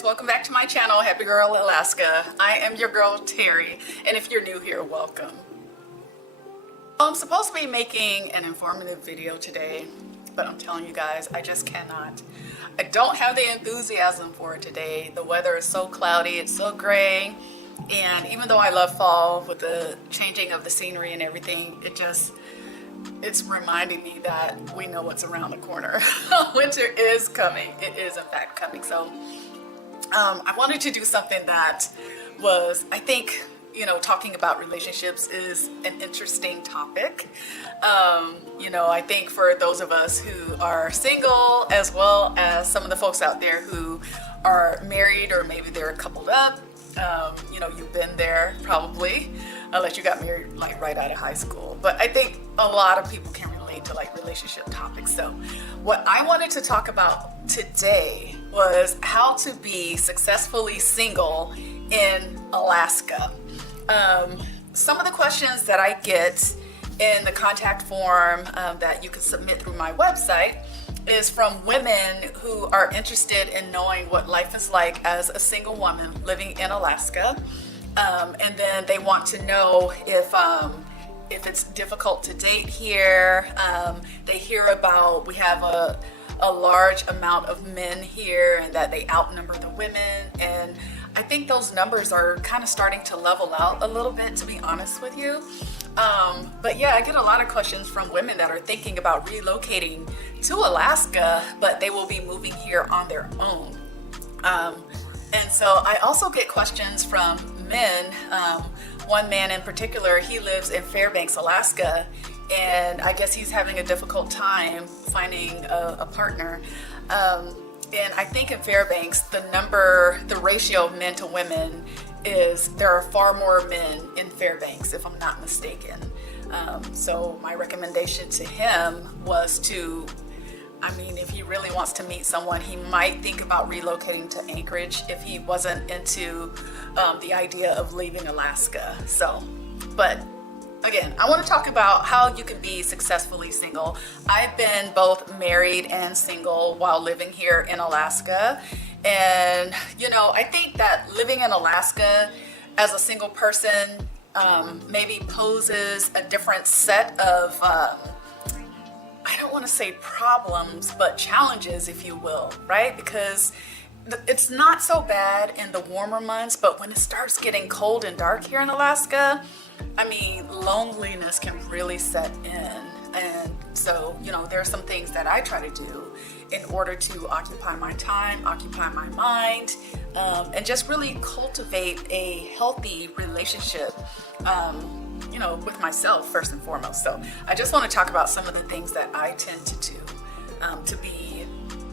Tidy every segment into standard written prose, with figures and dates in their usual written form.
guys, welcome back to my channel, Happy Girl Alaska. I am your girl Terry, and if you're new here, welcome. I'm supposed to be making an informative video today, but I'm telling you guys, I just cannot. I don't have the enthusiasm for it today. The weather is so cloudy, it's so gray, and even though I love fall with the changing of the scenery and everything, it's reminding me that we know what's around the corner. Winter is coming. It is in fact coming. So I wanted to do something that was, I think, talking about relationships is an interesting topic. I think for those of us who are single, as well as some of the folks out there who are married, or maybe they're coupled up, you've been there probably, unless you got married like right out of high school. But I think a lot of people can relate to like relationship topics. So what I wanted to talk about today was how to be successfully single in Alaska. Some of the questions that I get in the contact form that you can submit through my website is from women who are interested in knowing what life is like as a single woman living in Alaska. And then they want to know if it's difficult to date here. They hear about, we have a large amount of men here and that they outnumber the women. And I think those numbers are kind of starting to level out a little bit, to be honest with you. But yeah, I get a lot of questions from women that are thinking about relocating to Alaska, but they will be moving here on their own. And so I also get questions from men. One man in particular, he lives in Fairbanks, Alaska, and I guess he's having a difficult time finding a partner. And I think in Fairbanks, the ratio of men to women is there are far more men in Fairbanks, if I'm not mistaken. So my recommendation to him was if he really wants to meet someone, he might think about relocating to Anchorage if he wasn't into the idea of leaving Alaska. But again, I want to talk about how you can be successfully single. I've been both married and single while living here in Alaska. And, I think that living in Alaska as a single person maybe poses a different set of, I don't want to say problems, but challenges, if you will, right? Because it's not so bad in the warmer months, but when it starts getting cold and dark here in Alaska, loneliness can really set in. And so, there are some things that I try to do in order to occupy my time, occupy my mind, and just really cultivate a healthy relationship, with myself first and foremost. So I just want to talk about some of the things that I tend to do to be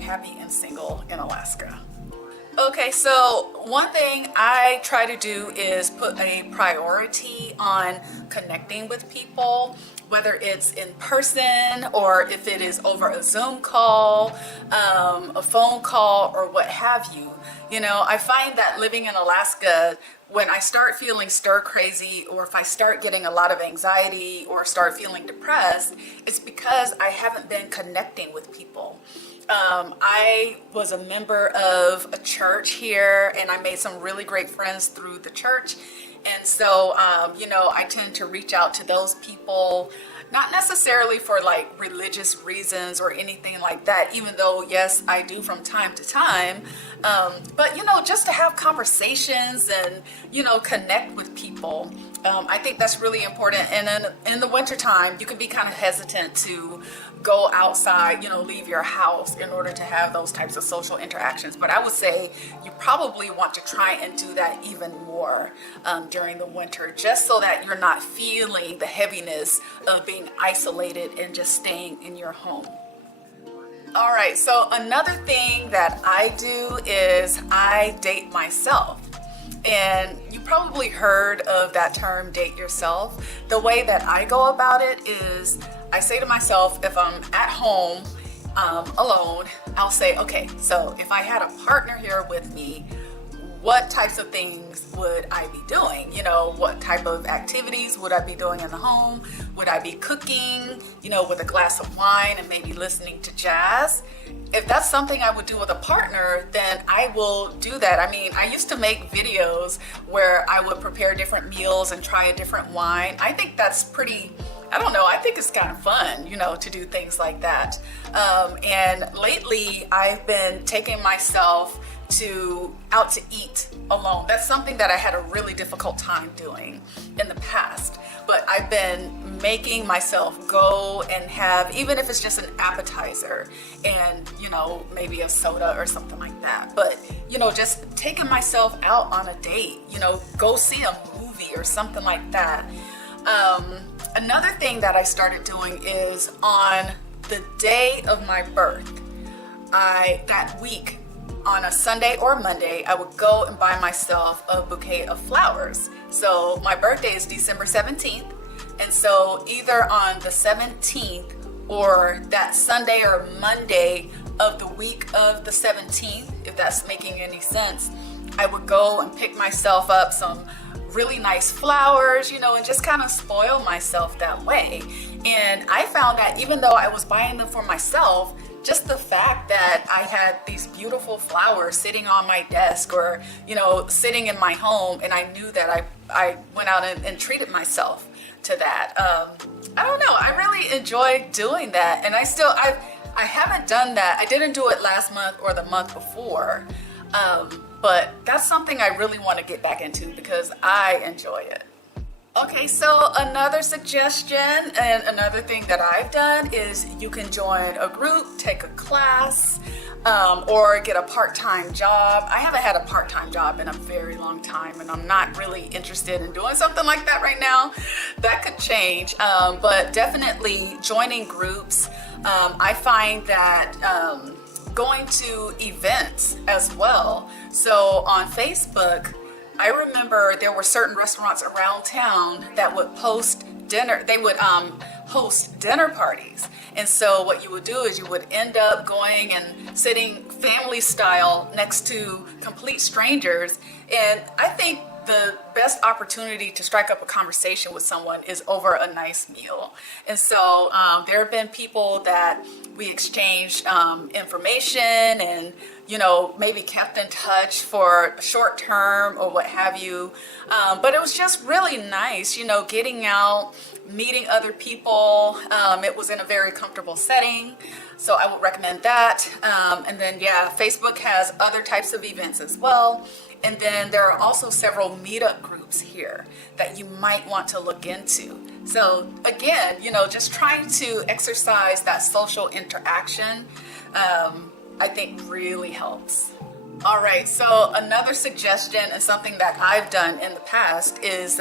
happy and single in Alaska. Okay, so one thing I try to do is put a priority on connecting with people, whether it's in person or if it is over a Zoom call, a phone call, or what have you. I find that living in Alaska, when I start feeling stir crazy, or if I start getting a lot of anxiety or start feeling depressed, it's because I haven't been connecting with people. I was a member of a church here, and I made some really great friends through the church. And so, I tend to reach out to those people, not necessarily for like religious reasons or anything like that, even though, yes, I do from time to time. But, just to have conversations and, connect with people. I think that's really important. And then in the wintertime, you can be kind of hesitant to go outside, leave your house in order to have those types of social interactions. But I would say you probably want to try and do that even more during the winter, just so that you're not feeling the heaviness of being isolated and just staying in your home. All right, so another thing that I do is I date myself. And you probably heard of that term, date yourself. The way that I go about it is I say to myself, if I'm at home alone, I'll say, okay, so if I had a partner here with me, what types of things would I be doing? You know, what type of activities would I be doing in the home? Would I be cooking, you know, with a glass of wine and maybe listening to jazz? If that's something I would do with a partner, then I will do that. I mean, I used to make videos where I would prepare different meals and try a different wine. I think that's pretty, I don't know, I think it's kind of fun, you know, to do things like that. And lately I've been taking myself out to eat alone. That's something that I had a really difficult time doing in the past, but I've been making myself go and have, even if it's just an appetizer and, you know, maybe a soda or something like that, but, you know, just taking myself out on a date, you know, go see a movie or something like that. Another thing that I started doing is on the day of my birth, that week, on a Sunday or Monday, I would go and buy myself a bouquet of flowers. So my birthday is December 17th. And so either on the 17th or that Sunday or Monday of the week of the 17th, if that's making any sense, I would go and pick myself up some really nice flowers, you know, and just kind of spoil myself that way. And I found that even though I was buying them for myself, just the fact that I had these beautiful flowers sitting on my desk or, you know, sitting in my home, and I knew that I went out and treated myself to that. I don't know, I really enjoyed doing that. And I haven't done that. I didn't do it last month or the month before. But that's something I really want to get back into because I enjoy it. Okay, so another suggestion and another thing that I've done is you can join a group, take a class, or get a part-time job. I haven't had a part-time job in a very long time, and I'm not really interested in doing something like that right now. That could change, but definitely joining groups. I find that going to events as well. So on Facebook, I remember there were certain restaurants around town that would post dinner. They would host dinner parties. And so what you would do is you would end up going and sitting family style next to complete strangers. And I think the best opportunity to strike up a conversation with someone is over a nice meal. And so there have been people that we exchanged information and, you know, maybe kept in touch for short term or what have you. But it was just really nice, you know, getting out, meeting other people. It was in a very comfortable setting. So I would recommend that. And then, yeah, Facebook has other types of events as well. And then there are also several meetup groups here that you might want to look into. So again, you know, just trying to exercise that social interaction, I think really helps. All right, so another suggestion and something that I've done in the past is,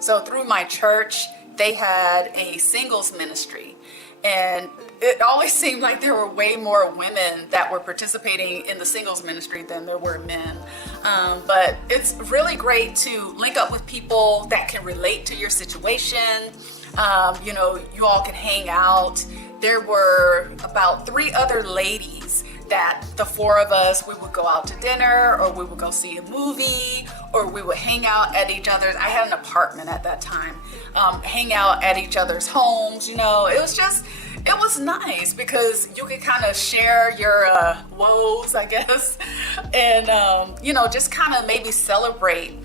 so through my church, they had a singles ministry. And it always seemed like there were way more women that were participating in the singles ministry than there were men. But it's really great to link up with people that can relate to your situation. You know, you all can hang out. There were about 3 other ladies that the 4 of us, we would go out to dinner or we would go see a movie or we would hang out at each other's. I had an apartment at that time. Hang out at each other's homes, you know. It was nice because you could kind of share your woes, I guess, and you know, just kind of maybe celebrate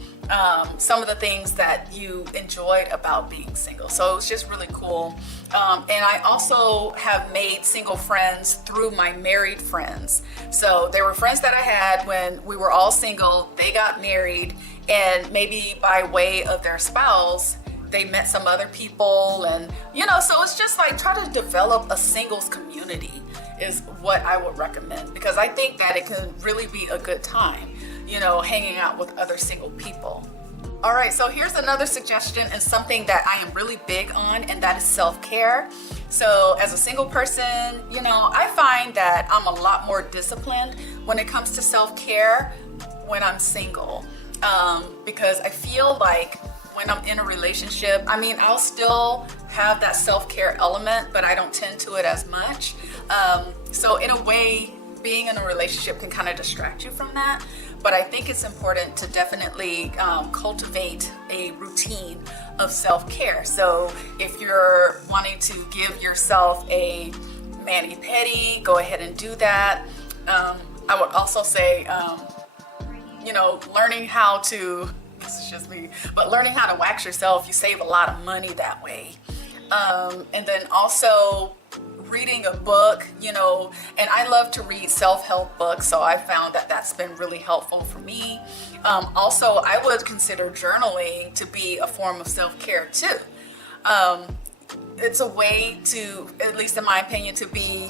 some of the things that you enjoyed about being single. So it was just really cool. And I also have made single friends through my married friends. So there were friends that I had when we were all single, they got married, and maybe by way of their spouse, they met some other people. And, you know, so it's just like try to develop a singles community is what I would recommend, because I think that it can really be a good time, you know, hanging out with other single people. All right, so here's another suggestion and something that I am really big on, and that is self-care. So as a single person, you know, I find that I'm a lot more disciplined when it comes to self-care when I'm single, because I feel like when I'm in a relationship, I mean, I'll still have that self-care element, but I don't tend to it as much. So in a way, being in a relationship can kind of distract you from that. but I think it's important to definitely cultivate a routine of self-care. So if you're wanting to give yourself a mani-pedi, go ahead and do that. I would also say, learning how to, this is just me, but learning how to wax yourself, you save a lot of money that way. And then also reading a book, and I love to read self-help books, so I found that that's been really helpful for me. Also, I would consider journaling to be a form of self-care too. It's a way to, at least in my opinion, to be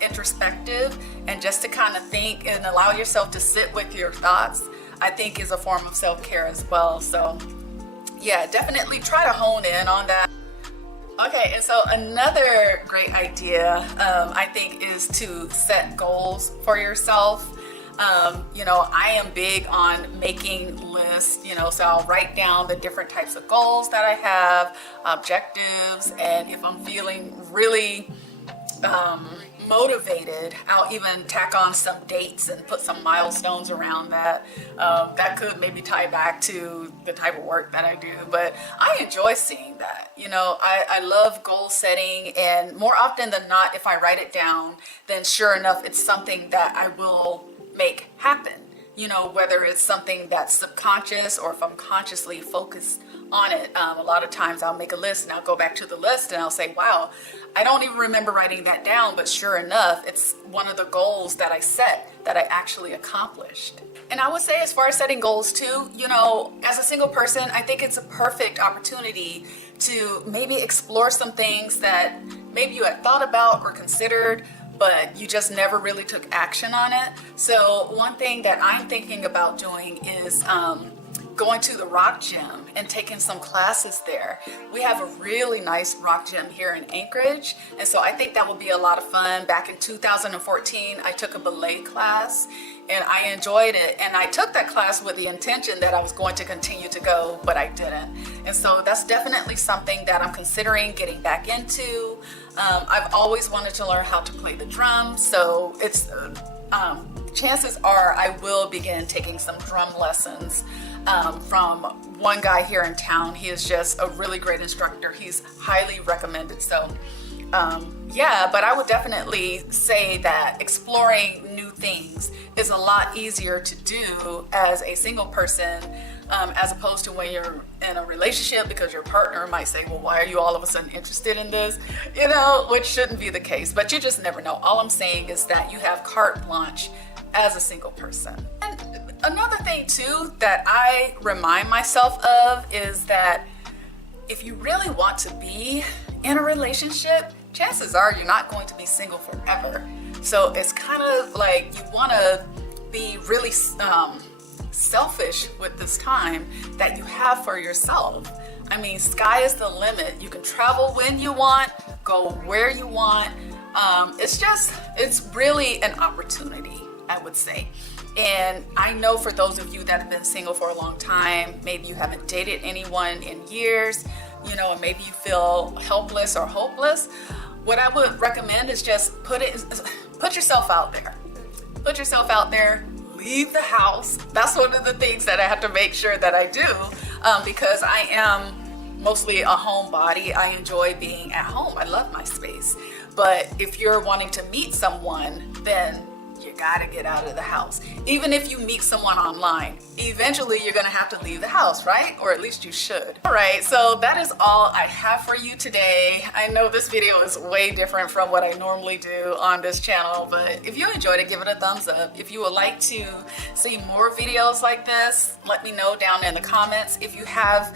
introspective and just to kind of think and allow yourself to sit with your thoughts, I think is a form of self-care as well. So yeah, definitely try to hone in on that. Okay, and so another great idea, I think, is to set goals for yourself. I am big on making lists, so I'll write down the different types of goals that I have, objectives, and if I'm feeling really motivated, I'll even tack on some dates and put some milestones around that. That could maybe tie back to the type of work that I do, but I enjoy seeing that. I love goal setting, and more often than not, if I write it down, then sure enough, it's something that I will make happen. Whether it's something that's subconscious or if I'm consciously focused on it. A lot of times I'll make a list and I'll go back to the list and I'll say, wow, I don't even remember writing that down, but sure enough, it's one of the goals that I set that I actually accomplished. And I would say, as far as setting goals too, as a single person, I think it's a perfect opportunity to maybe explore some things that maybe you had thought about or considered, but you just never really took action on it. So one thing that I'm thinking about doing is going to the rock gym and taking some classes there. We have a really nice rock gym here in Anchorage, and so I think that will be a lot of fun. Back in 2014, I took a ballet class and I enjoyed it, and I took that class with the intention that I was going to continue to go, but I didn't. And so that's definitely something that I'm considering getting back into. I've always wanted to learn how to play the drums, so it's chances are I will begin taking some drum lessons from one guy here in town. He is just a really great instructor. He's highly recommended. So yeah, but I would definitely say that exploring new things is a lot easier to do as a single person, as opposed to when you're in a relationship, because your partner might say, well, why are you all of a sudden interested in this? Which shouldn't be the case, but you just never know. All I'm saying is that you have carte blanche as a single person. And another thing too that I remind myself of is that if you really want to be in a relationship, chances are you're not going to be single forever. So it's kind of like you want to be really selfish with this time that you have for yourself. I mean, sky is the limit. You can travel when you want, go where you want. It's really an opportunity, I would say. And I know for those of you that have been single for a long time, maybe you haven't dated anyone in years, and maybe you feel helpless or hopeless. What I would recommend is just put yourself out there. Put yourself out there. Leave the house. That's one of the things that I have to make sure that I do, because I am mostly a homebody. I enjoy being at home. I love my space. But if you're wanting to meet someone, then you gotta get out of the house. Even if you meet someone online, eventually you're gonna have to leave the house, right? Or at least you should. All right, so that is all I have for you today. I know this video is way different from what I normally do on this channel, but if you enjoyed it, give it a thumbs up. If you would like to see more videos like this, let me know down in the comments. If you have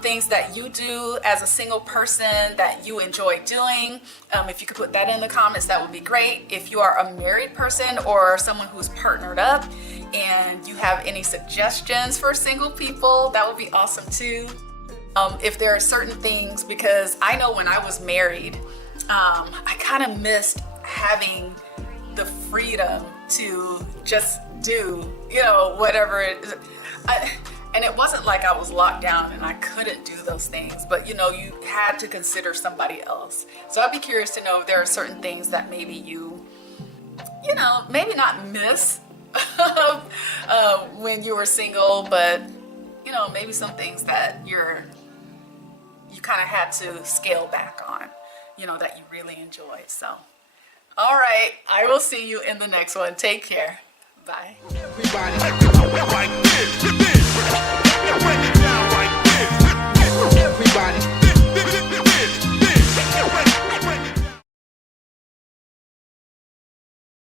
things that you do as a single person that you enjoy doing, if you could put that in the comments, that would be great. If you are a married person or someone who's partnered up and you have any suggestions for single people, that would be awesome too. If there are certain things, because I know when I was married, I kind of missed having the freedom to just do, whatever it is. And it wasn't like I was locked down and I couldn't do those things, but you had to consider somebody else. So I'd be curious to know if there are certain things that maybe you maybe not miss, when you were single, but you know, maybe some things that you kind of had to scale back on, you know, that you really enjoyed. So, all right, I will see you in the next one. Take care. Bye. Everybody.